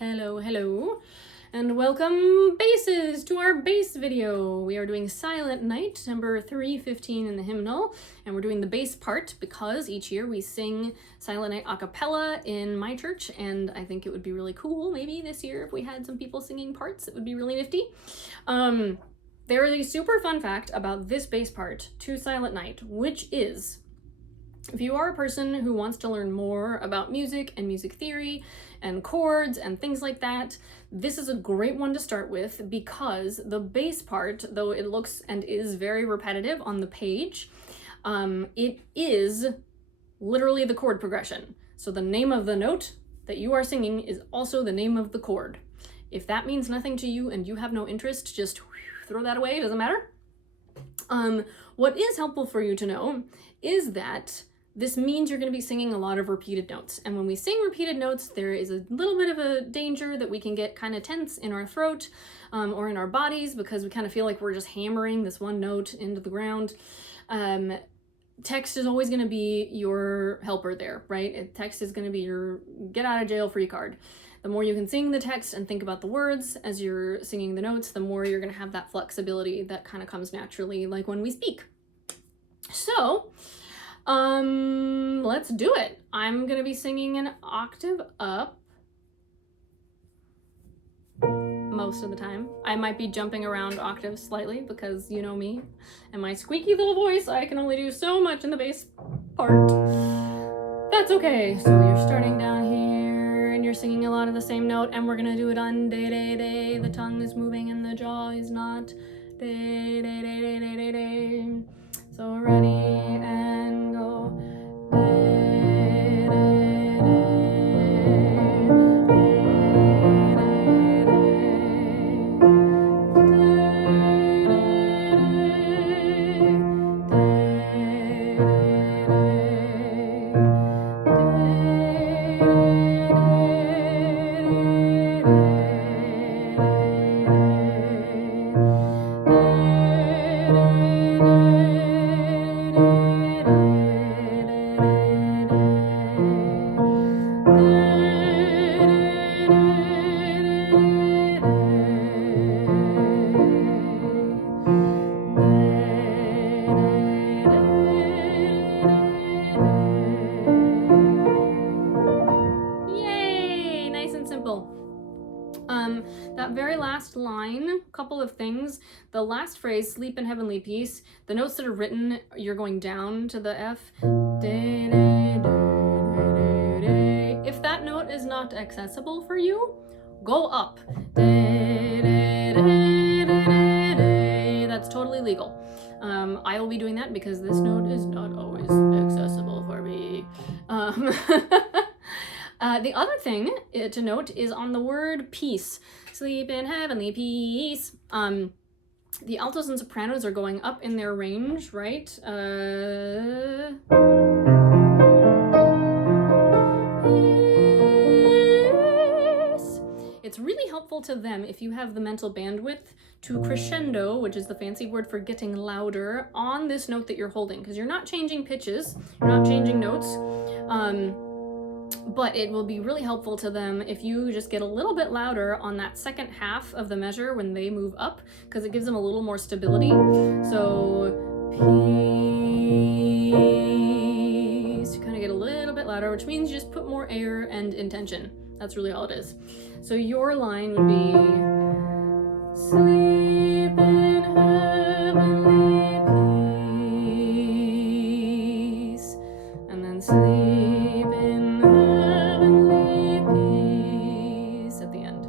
Hello, hello, and welcome basses to our bass video. We are doing Silent Night, number 315 in the hymnal, and we're doing the bass part because each year we sing Silent Night a cappella in my church, and I think it would be really cool maybe this year if we had some people singing parts. It would be really nifty. There is a super fun fact about this bass part to Silent Night, which is, if you are a person who wants to learn more about music and music theory and chords and things like that, this is a great one to start with because the bass part, though it looks and is very repetitive on the page, it is literally the chord progression. So the name of the note that you are singing is also the name of the chord. If that means nothing to you and you have no interest, just throw that away, it doesn't matter. What is helpful for you to know is that this means you're going to be singing a lot of repeated notes. And when we sing repeated notes, there is a little bit of a danger that we can get kind of tense in our throat or in our bodies because we kind of feel like we're just hammering this one note into the ground. Text is always going to be your helper there, right? Text is going to be your get out of jail free card. The more you can sing the text and think about the words as you're singing the notes, the more you're going to have that flexibility that kind of comes naturally, like when we speak. So, let's do it. I'm gonna be singing an octave up most of the time. I might be jumping around octaves slightly because you know me and my squeaky little voice. I can only do so much in the bass part. That's okay. So you're starting down here and you're singing a lot of the same note, and we're gonna do it on day, day, day. The tongue is moving and the jaw is not. Day, day, day, day, day, day, day. So ready and go. Day, day, that very last line, couple of things. The last phrase, sleep in heavenly peace, the notes that are written, you're going down to the F. If that note is not accessible for you, go up. That's totally legal. I will be doing that because this note is not always accessible for me. The other thing to note is on the word peace. Sleep in heavenly peace. The altos and sopranos are going up in their range, right? Peace. It's really helpful to them if you have the mental bandwidth to crescendo, which is the fancy word for getting louder, on this note that you're holding, because you're not changing pitches, you're not changing notes. But it will be really helpful to them if you just get a little bit louder on that second half of the measure when they move up, because it gives them a little more stability. So, peace. You kind of get a little bit louder, which means you just put more air and intention. That's really all it is. So your line would be, sleep in heavenly peace, and then sleep in heavenly peace at the end.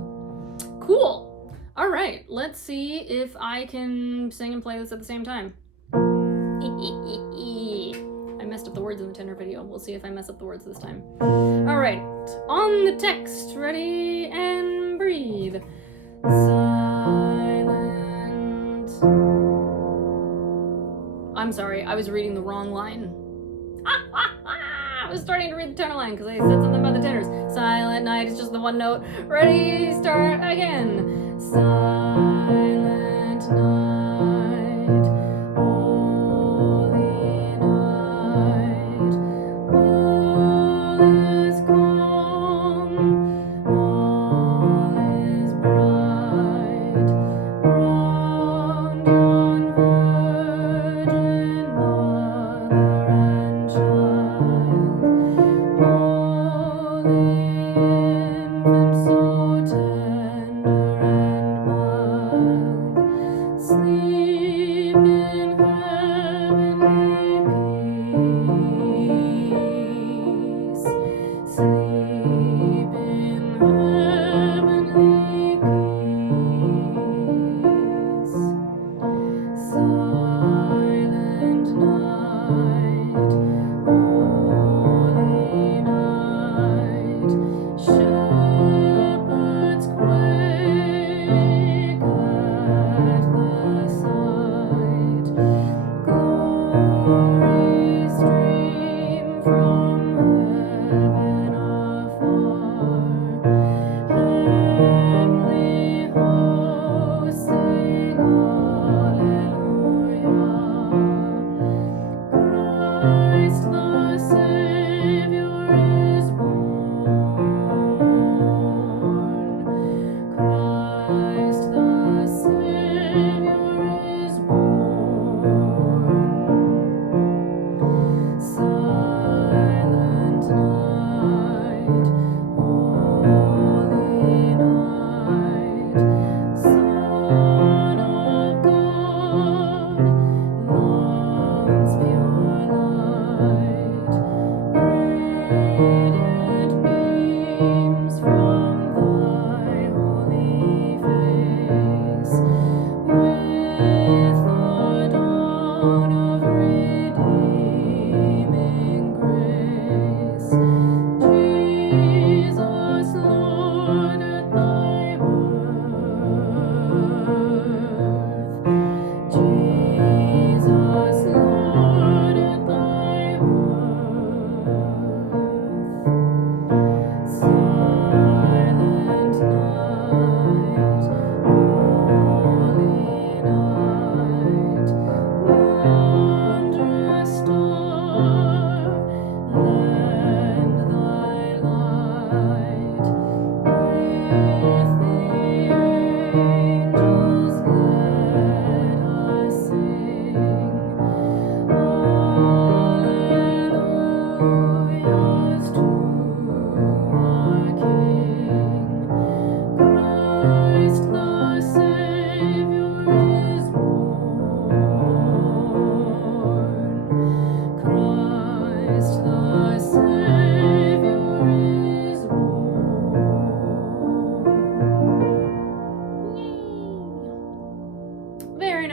Cool. All right, let's see if I can sing and play this at the same time. I messed up the words in the tenor video. We'll see if I mess up the words this time. All right, on the text, ready and breathe. Silent. I'm sorry, I was reading the wrong line. I was starting to read the tenor line because I said something about the tenors. Silent night is just the one note. Ready, start again. Silent night, holy night, all is calm, all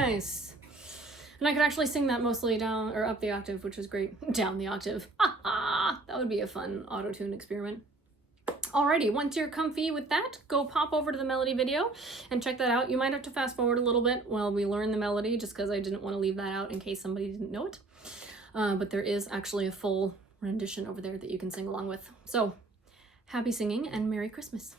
nice. And I could actually sing that mostly down or up the octave, which is great. Down the octave. That would be a fun auto-tune experiment. Alrighty, once you're comfy with that, go pop over to the melody video and check that out. You might have to fast forward a little bit while we learn the melody, just because I didn't want to leave that out in case somebody didn't know it. But there is actually a full rendition over there that you can sing along with. So, happy singing and Merry Christmas.